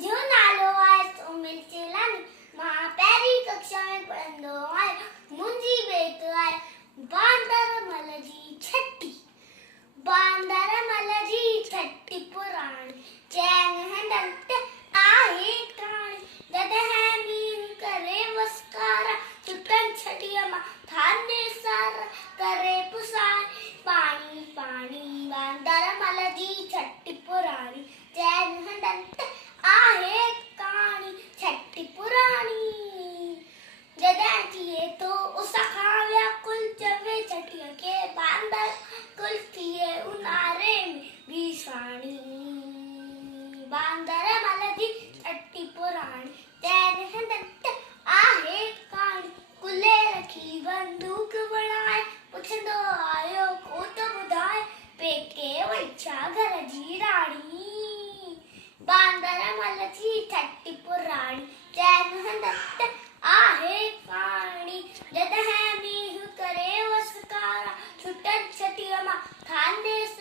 मुंहिंजो नालो आहे सोमिल चेलानी, मां पहिरीं कक्षा में पढ़ंदो आहियां। मुंहिंजी ॿेट आहे बांदरमल जी छटी। बांदरमल जी छटी पुराणी, चैन हंधि आहे कहाणी। जॾहिं मींहुं करे वसकारा, छुटनि छटीअ मां थाने सारा, करे पुसाए पाणी पाणी। बांदरमल जी छटी पुराणी, चैन हंधि आहे कहाणी। छटी पुराणी जॾहिं थिए थो उस खां व्याकुल, चवे छटीअ खे बांदर कुल थिए ऊन्हारे में भी स्वाणी। बांदरमल जी छटी पुराणी, चैन हंधि आहे कहाणी। कुल्हे रखी बंदूक बणाए, पुछंदो आयो को त ॿुधाए, पेके वई छा घर जी राणी। बांदरमल जी छटी पुराणी, चैन हंधि आहे